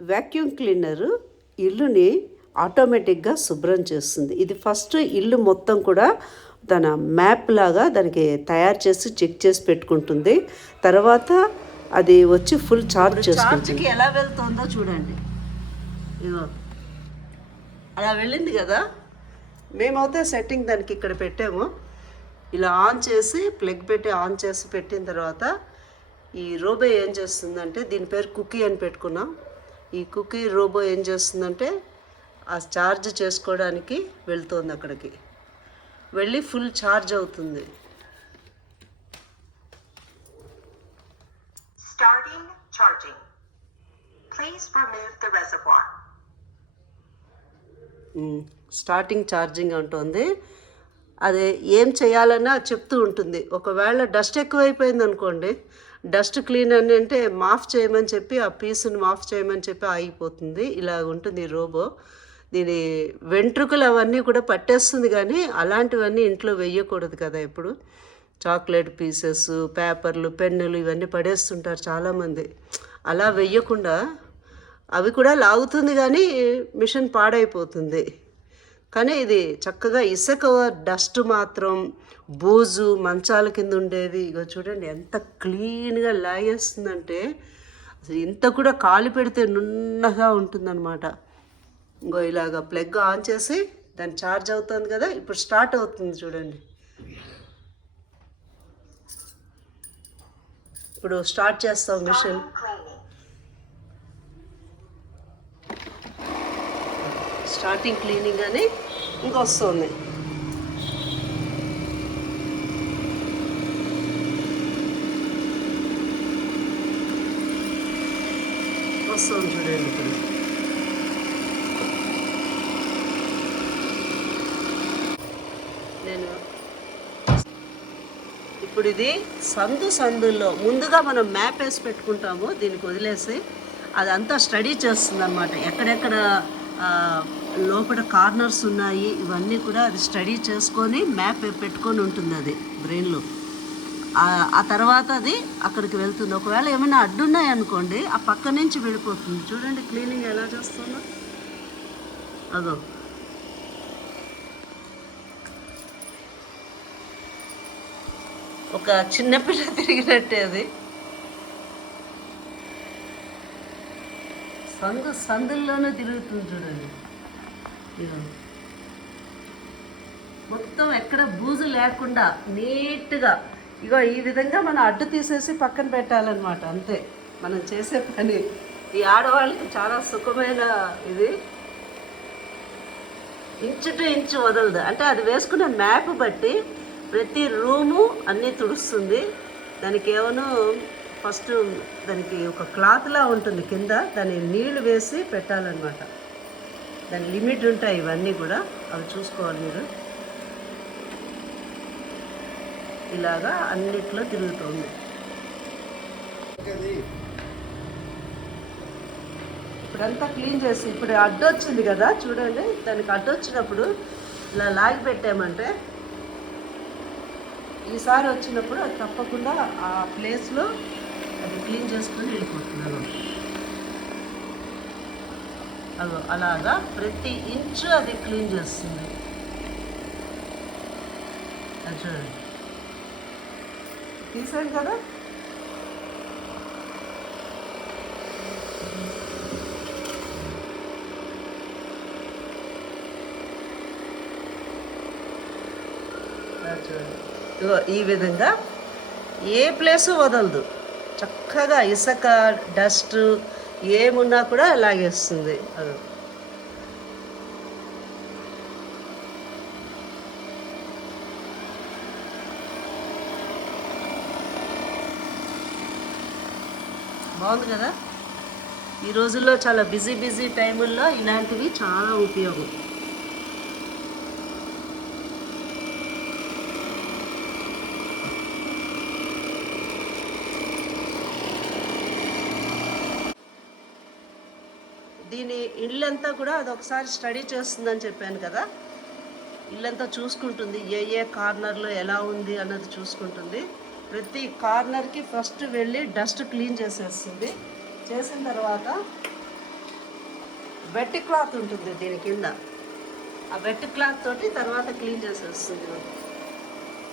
Vacuum cleaner ఇల్లుని ఆటోమేటిక్గా శుభ్రం చేస్తుంది. ఇది ఫస్ట్ ఇల్లు మొత్తం కూడా తన మ్యాప్ లాగా దానికి తయారు చేసి చెక్ చేసి పెట్టుకుంటుంది. తర్వాత అది వచ్చి ఫుల్ చార్జ్ చేసుకుంటుంది. ఎలా వెళ్తుందో చూడండి. ఇదిగో. అలా వెళ్ళింది కదా? మేమైతే సెట్టింగ్ దానికి ఇక్కడ పెట్టాము. ఇలా ఆన్ చేసి ప్లగ్ పెట్టి ఆన్ చేసి పెట్టిన తర్వాత ఈ రోబో ఏం చేస్తుందంటే దీని పేరు కుకీ అని పెట్టుకున్నాం. ఈ కుకీ రోబో ఏం చేస్తుందంటే ఆ ఛార్జ్ చేసుకోవడానికి వెళ్తుంది అక్కడికి వెళ్ళి ఫుల్ ఛార్జ్ అవుతుంది. Please remove the reservoir. Um, starting charging అంటుంది అదే ఏం చేయాలన్నా చెప్తూ ఉంటుంది ఒకవేళ డస్ట్ ఎక్కువైపోయింది అనుకోండి డస్ట్ క్లీన్ అని అంటే మాఫ్ చేయమని చెప్పి ఆ పీస్ని మాఫ్ చేయమని చెప్పి ఆగిపోతుంది. ఇలా ఉంటుంది ఈ రోబో. దీని వెంట్రుకలు అవన్నీ కూడా పట్టేస్తుంది కానీ అలాంటివన్నీ ఇంట్లో వెయ్యకూడదు కదా ఇప్పుడు. చాక్లెట్ పీసెస్ పేపర్లు పెన్నులు ఇవన్నీ పడేస్తుంటారు చాలామంది. అలా వెయ్యకుండా అవి కూడా లాగుతుంది కానీ మిషన్ పాడైపోతుంది. కానీ ఇది చక్కగా ఇసుక డస్ట్ మాత్రం బూజు మంచాల కింద ఉండేవి ఇగో చూడండి ఎంత క్లీన్గా లాగేస్తుందంటే అసలు ఇంత కూడా కాలు పెడితే నున్నగా ఉంటుందన్నమాట. ఇంకో ఇలాగ ప్లగ్ ఆన్ చేసి దాన్ని ఛార్జ్ అవుతుంది కదా ఇప్పుడు స్టార్ట్ అవుతుంది చూడండి. ఇప్పుడు స్టార్ట్ చేస్తాం మిషన్. స్టార్టింగ్ క్లీనింగ్ అని ఇంకొస్తుంది వస్తుంది. చూడండి ఇప్పుడు. నేను ఇప్పుడు ఇది సందు సందుల్లో ముందుగా మనం మ్యాప్ వేసి పెట్టుకుంటాము దీనికి వదిలేసి. అదంతా స్టడీ చేస్తుంది అనమాట ఎక్కడెక్కడ లోపల కార్నర్స్ ఉన్నాయి. ఇవన్నీ కూడా అది స్టడీ చేసుకొని మ్యాప్ పెట్టుకొని ఉంటుంది అది బ్రెయిన్లో ఆ- తర్వాత అది అక్కడికి వెళ్తుంది. ఒకవేళ ఏమైనా అడ్డున్నాయి అనుకోండి ఆ పక్క నుంచి వెళ్ళిపోతుంది. చూడండి క్లీనింగ్ ఎలా చేస్తుందో. అదో. ఒక చిన్నపిల్ల తిరిగినట్టే అది. సందు సందుల్లోనే తిరుగుతుంది చూడండి. మొత్తం ఎక్కడ బూజు లేకుండా నీట్గా. ఇగో ఈ విధంగా మనం అడ్డు తీసేసి పక్కన పెట్టాలన్నమాట అంతే. మనం చేసే పని. ఈ ఆడవాళ్ళకి చాలా సుఖమైన ఇది. ఇంచు టు ఇంచు వదలదు. అంటే అది వేసుకునే మ్యాప్ బట్టి ప్రతి రూము అన్నీ తుడుస్తుంది. దానికి ఏమనో ఫస్ట్ దానికి ఒక క్లాత్లా ఉంటుంది కింద. దాన్ని నీళ్ళు వేసి పెట్టాలన్నమాట. దాని లిమిట్ ఉంటాయి ఇవన్నీ కూడా. అవి చూసుకోవాలి మీరు. ఇలాగా అన్నిట్లో తిరుగుతుంది. ఇప్పుడంతా క్లీన్ చేసి ఇప్పుడు అడ్డొచ్చింది కదా చూడండి. దానికి అడ్డొచ్చినప్పుడు ఇలా లాగి పెట్టామంటే ఈసారి వచ్చినప్పుడు అది తప్పకుండా ఆ ప్లేస్లో అది క్లీన్ చేసుకుని వెళ్ళిపోతున్నాను అదో అలాగా ప్రతి ఇంచు అది క్లీన్ చేస్తుంది. అది చూడండి. కదా? ఈ విధంగా ఏ ప్లేసు వదలదు. చక్కగా ఇసుక డస్ట్ ఏమున్నా కూడా లాగేస్తుంది అది. బాగుంది కదా? ఈ రోజుల్లో చాలా బిజీ బిజీ టైముల్లో ఇలాంటివి చాలా ఉపయోగం. ఇళ్ళంతా కూడా అది ఒకసారి స్టడీ చేస్తుందని చెప్పాను కదా. ఇల్లంతా చూసుకుంటుంది. ఏ ఏ కార్నర్లో ఎలా ఉంది అన్నది చూసుకుంటుంది. ప్రతి కార్నర్కి ఫస్ట్ వెళ్ళి డస్ట్ క్లీన్ చేసేస్తుంది. చేసిన తర్వాత వెట్ క్లాత్ ఉంటుంది దీని కింద. ఆ వెట్ క్లాత్ తోటి తర్వాత క్లీన్ చేసేస్తుంది.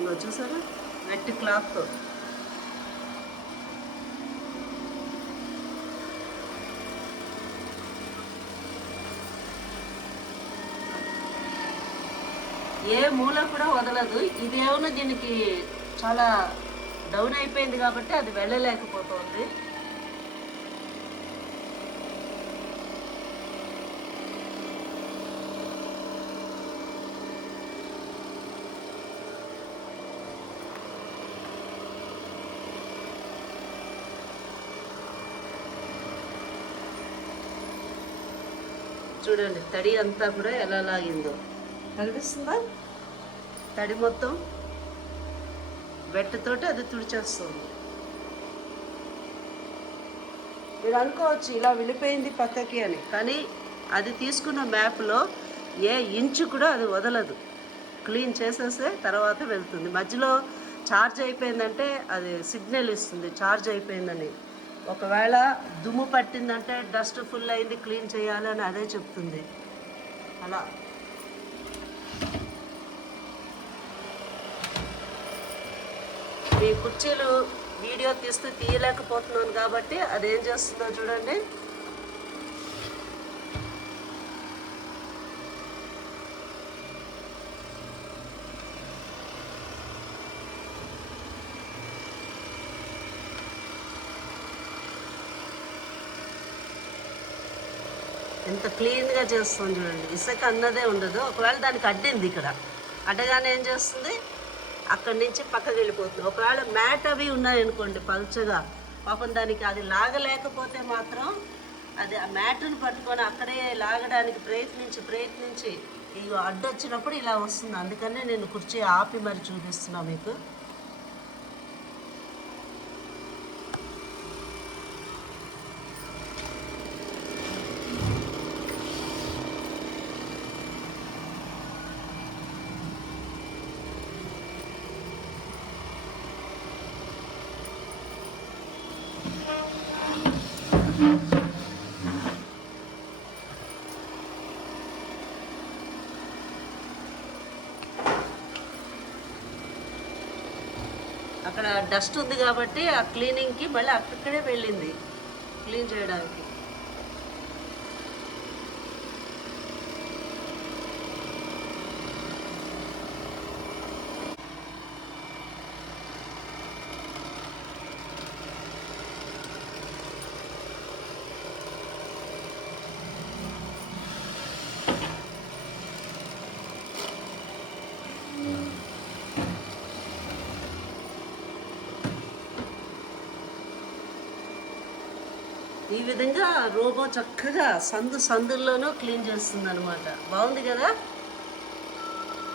ఇంకో చూసారా? వెట్ క్లాత్తో ఏ మూల కూడా వదలదు. ఇదేమన్నా దీనికి చాలా డౌన్ అయిపోయింది కాబట్టి అది వెళ్ళలేకపోతుంది. చూడండి తడి అంతా కూడా ఎలా లాగిందో. కనిపిస్తుందా తడి మొత్తం వెట్టతోటి అది తుడిచేస్తుంది. మీరు అనుకోవచ్చు ఇలా వెళ్ళిపోయింది పక్కకి అని కానీ అది తీసుకున్న మ్యాప్లో ఏ ఇంచు కూడా అది వదలదు. క్లీన్ చేసేస్తే తర్వాత వెళ్తుంది. మధ్యలో ఛార్జ్ అయిపోయిందంటే అది సిగ్నల్ ఇస్తుంది ఛార్జ్ అయిపోయిందని. ఒకవేళ దుమ్ము పట్టిందంటే డస్ట్ ఫుల్ అయింది క్లీన్ చేయాలి అని అదే చెప్తుంది. అలా. మీ కుర్చీలు వీడియో తీస్తూ తీయలేకపోతున్నాను కాబట్టి అదేం చేస్తుందో చూడండి. ఎంత క్లీన్గా చేస్తుంది చూడండి. ఇసుక అన్నదే ఉండదు. ఒకవేళ దానికి అడ్డింది ఇక్కడ. అడ్డగానే ఏం చేస్తుంది? అక్కడి నుంచి పక్కకి వెళ్ళిపోతుంది. ఒకవేళ మ్యాట్ అవి ఉన్నాయనుకోండి పలుచగా పాపం దానికి అది లాగలేకపోతే మాత్రం అది ఆ మ్యాట్ని పట్టుకొని అక్కడే లాగడానికి ప్రయత్నించి ప్రయత్నించి ఇగో అడ్డొచ్చినప్పుడు ఇలా వస్తుంది. అందుకనే నేను కుర్చీ ఆపి మరి చూపిస్తున్నా మీకు. అక్కడ డస్ట్ ఉంది కాబట్టి ఆ క్లీనింగ్కి మళ్ళీ అక్కడే వెళ్ళింది క్లీన్ చేయడానికి. ఈ విధంగా రోబో చక్కగా సందు సందుల్లోనూ క్లీన్ చేస్తుంది అనమాట బాగుంది కదా?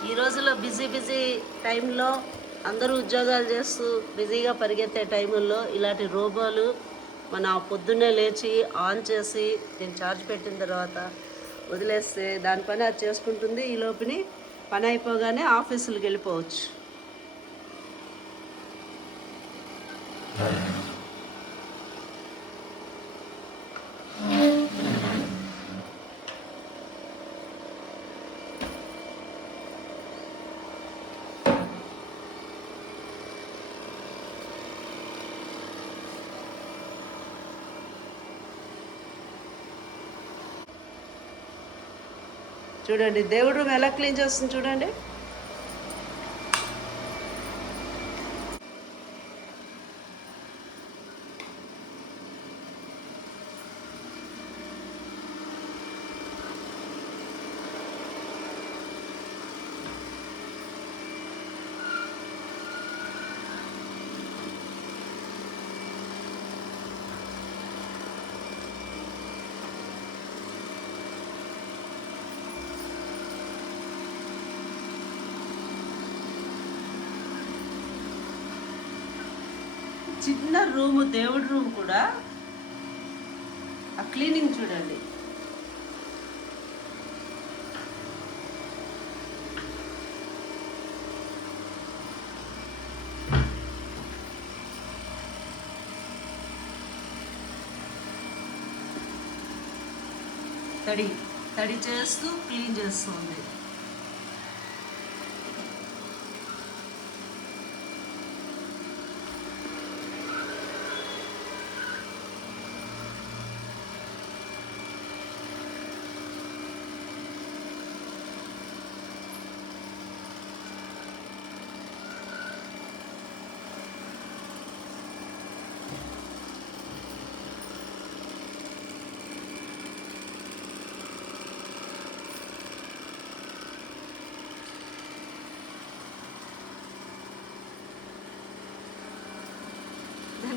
ఈ రోజుల్లో బిజీ బిజీ టైంలో అందరూ ఉద్యోగాలు చేస్తూ బిజీగా పరిగెత్తే టైముల్లో ఇలాంటి రోబోలు మన పొద్దున్నే లేచి ఆన్ చేసి నేను ఛార్జ్ పెట్టిన తర్వాత వదిలేస్తే దాని పని అది చేసుకుంటుంది. ఈ లోపుని పని అయిపోగానే ఆఫీసులకు వెళ్ళిపోవచ్చు. చూడండి. దేవుడు రూమ్ ఎలా క్లీన్ చేస్తుంది చూడండి. చిన్న రూము దేవుడి రూమ్ కూడా. ఆ క్లీనింగ్ చూడండి. తడి తడి చేస్తూ క్లీన్ చేస్తుంది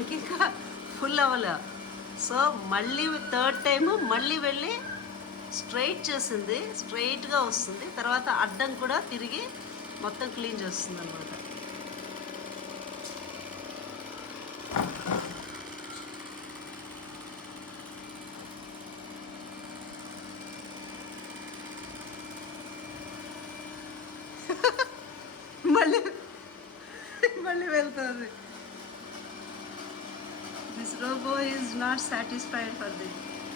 దానికి ఇంకా ఫుల్ అవ్వలే. సో మళ్ళీ థర్డ్ టైం మళ్ళీ వెళ్ళి స్ట్రైట్ చేసింది. స్ట్రైట్గా వస్తుంది. తర్వాత అడ్డం కూడా తిరిగి మొత్తం క్లీన్ చేస్తుంది అనమాట మళ్ళీ మళ్ళీ వెళ్తుంది. This robot is not satisfied for the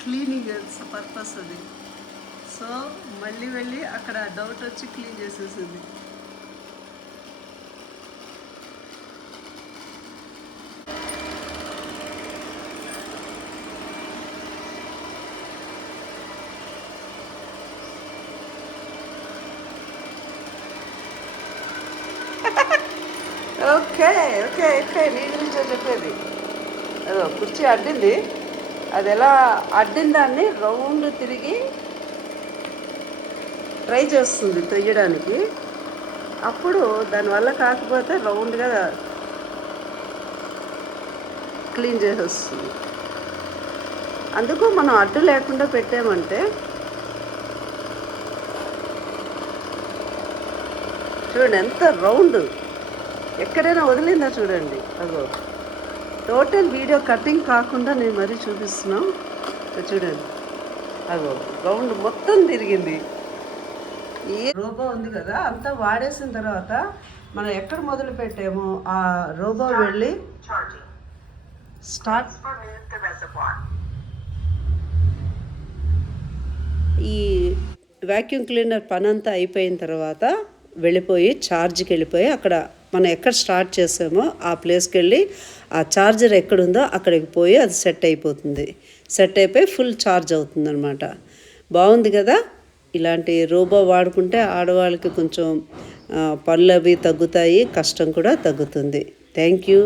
cleaning purpose అది సో మళ్ళీ వెళ్ళి అక్కడ డౌట్ వచ్చి క్లీన్ చేసేసింది. ఓకే ఓకే ఓకే నీ గురించి చెప్పేది. కుర్చీ అడ్డింది. అది ఎలా అడ్డిన దాన్ని రౌండ్ తిరిగి ట్రై చేస్తుంది తొయ్యడానికి. అప్పుడు దానివల్ల కాకపోతే రౌండ్గా క్లీన్ చేసేస్తుంది. అందుకు మనం అడ్డు లేకుండా పెట్టామంటే చూడండి ఎంత రౌండ్. ఎక్కడైనా వదిలిందా చూడండి. అదో టోటల్ వీడియో కటింగ్ కాకుండా నేను మరీ చూపిస్తున్నాం. చూడండి. అగో రౌండ్ మొత్తం తిరిగింది. ఏ రోబో ఉంది కదా అంతా వాడేసిన తర్వాత మనం ఎక్కడ మొదలు పెట్టామో ఆ రోబో వెళ్ళి స్టార్ట్. ఈ వ్యాక్యూమ్ క్లీనర్ పని అంతా అయిపోయిన తర్వాత వెళ్ళిపోయి ఛార్జ్కి వెళ్ళిపోయి అక్కడ మనం ఎక్కడ స్టార్ట్ చేసామో ఆ ప్లేస్కి వెళ్ళి ఆ ఛార్జర్ ఎక్కడుందో అక్కడికి పోయి అది సెట్ అయిపోతుంది. సెట్ అయిపోయి ఫుల్ ఛార్జ్ అవుతుంది అనమాట బాగుంది కదా? ఇలాంటి రోబో వాడుకుంటే ఆడవాళ్ళకి కొంచెం పనులు అవి తగ్గుతాయి కష్టం కూడా తగ్గుతుంది. Thank you.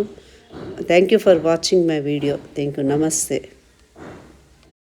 Thank you for watching my video. Thank you. నమస్తే.